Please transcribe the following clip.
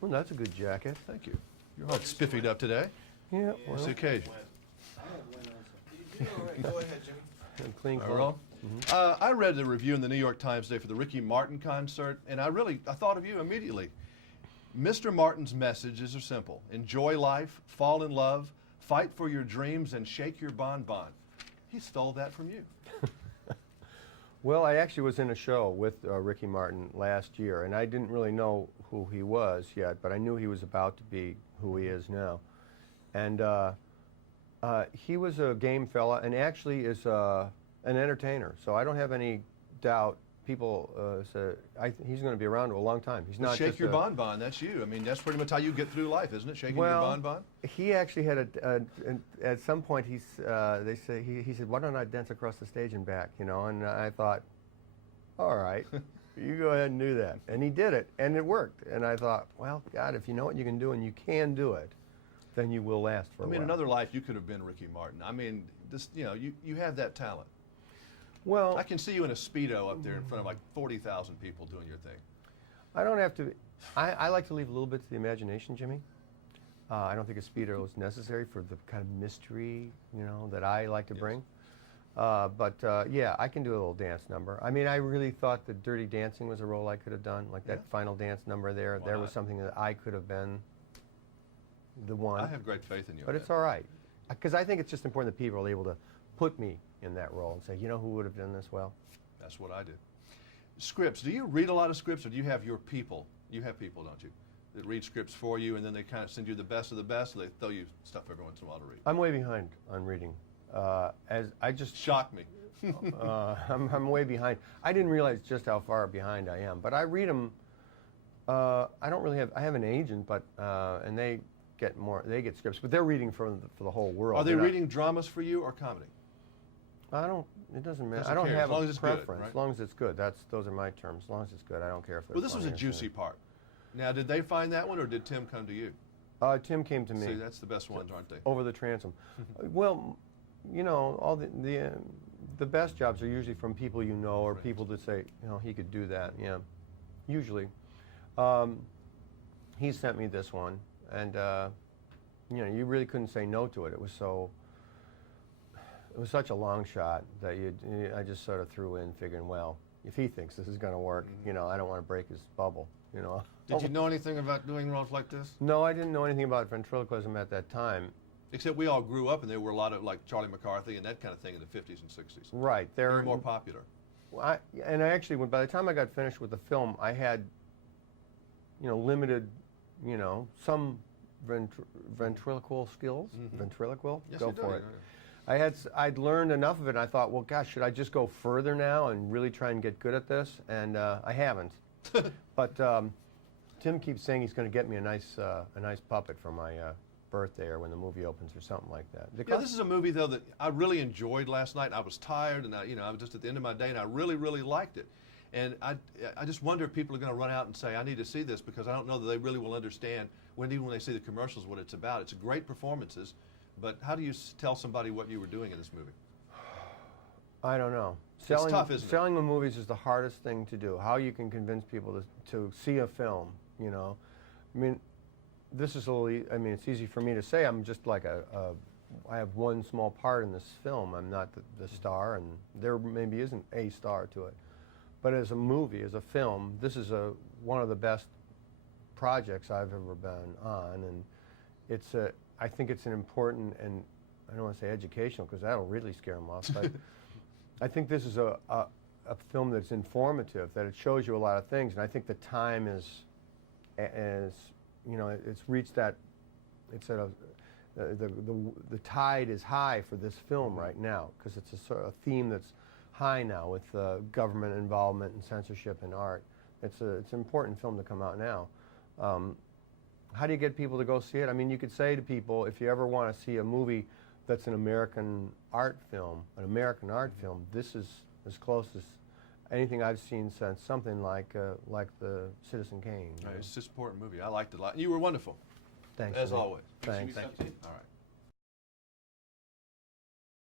Well, that's a good jacket. Thank you. You're all spiffied up today. Yeah, What's well, the occasion? Go ahead, Jimmy. and clean All clothes. right. I read the review in the New York Times today for the Ricky Martin concert, and I thought of you immediately. Mr. Martin's messages are simple. Enjoy life, fall in love, fight for your dreams, and shake your bonbon. He stole that from you. Well, I actually was in a show with Ricky Martin last year, and I didn't really know who he was yet, but I knew he was about to be who he is now. And he was a game fella, and actually is an entertainer. So I don't have any doubt. People say he's going to be around for a long time. He's not Shake just your bonbon. That's you. I mean, that's pretty much how you get through life, isn't it? Shaking your bonbon. He actually had at some point he said, "Why don't I dance across the stage and back?" You know, and I thought, all right, you go ahead and do that. And he did it, and it worked. And I thought, well, God, if you know what you can do and you can do it, then you will last for a while. I mean, another life you could have been Ricky Martin. I mean, you have that talent. Well, I can see you in a Speedo up there in front of like 40,000 people doing your thing. I don't have to. I like to leave a little bit to the imagination, Jimmy. I don't think a Speedo is necessary for the kind of mystery, you know, that I like to bring. Yeah, I can do a little dance number. I mean, I really thought that Dirty Dancing was a role I could have done, like that final dance number there. There was something that I could have been the one. I have great faith in you. But it's all right, because I think it's just important that people are able to put me in that role and say, you know who would have done this well? That's what I do. Scripts. Do you read a lot of scripts, or do you have your people? You have people, don't you, that read scripts for you, and then they kind of send you the best of the best, or they throw you stuff every once in a while to read? I'm way behind on reading. As I just shock me. I'm way behind. I didn't realize just how far behind I am, but I read them. I don't really have. I have an agent, but and they get more. They get scripts, but they're reading for the whole world. Are they reading dramas for you or comedy? I don't. It doesn't matter. Doesn't I don't care, have as long a as it's good, preference. right? As long as it's good. Those are my terms. As long as it's good, I don't care if they're. Well, this was a funny or juicy silly. part. Now, did they find that one, or did Tim come to you? Tim came to me. See, that's the best ones, aren't they? Over the transom. Well, you know, all the best jobs are usually from people you know, or people that say, you know, he could do that. Yeah, usually. He sent me this one, and you know, you really couldn't say no to it. It was such a long shot that I just sort of threw in, figuring, well, if he thinks this is going to work, you know, I don't want to break his bubble. You know. Did you know anything about doing roles like this? No, I didn't know anything about ventriloquism at that time. Except we all grew up, and there were a lot of, like, Charlie McCarthy and that kind of thing in the 50s and 60s. Right. They were more popular. I actually, by the time I got finished with the film, I had, you know, limited, you know, some ventriloquial skills. Ventriloquial? Yes, Go for it. I'd learned enough of it, and I thought, well, gosh, should I just go further now and really try and get good at this? And I haven't. But Tim keeps saying he's going to get me a nice puppet for my birthday or when the movie opens or something like that. Yeah, this is a movie, though, that I really enjoyed last night. I was tired, and I was just at the end of my day, and I really, really liked it. And I just wonder if people are going to run out and say, I need to see this, because I don't know that they really will understand, even when they see the commercials, what it's about. It's great performances, but how do you tell somebody what you were doing in this movie? I don't know. It's tough, isn't it? Selling the movies is the hardest thing to do. How you can convince people to see a film, you know. I mean, this is a little, I mean, it's easy for me to say. I'm just like I have one small part in this film. I'm not the star, and there maybe isn't a star to it. But as a movie, as a film, this is one of the best projects I've ever been on, and I think it's an important, and I don't want to say educational, because that'll really scare them off, but I think this is a film that's informative, that it shows you a lot of things, and I think the time is you know, it's reached that, it's at the tide is high for this film right now, because it's a sort of theme that's high now with government involvement and censorship in art. It's an important film to come out now. How do you get people to go see it? I mean, you could say to people, if you ever want to see a movie that's an American art film, this is as close as anything I've seen since something like the Citizen Kane. It's just an important movie. I liked it a lot. You were wonderful. Thanks. As always. Thanks. Thank you. All right.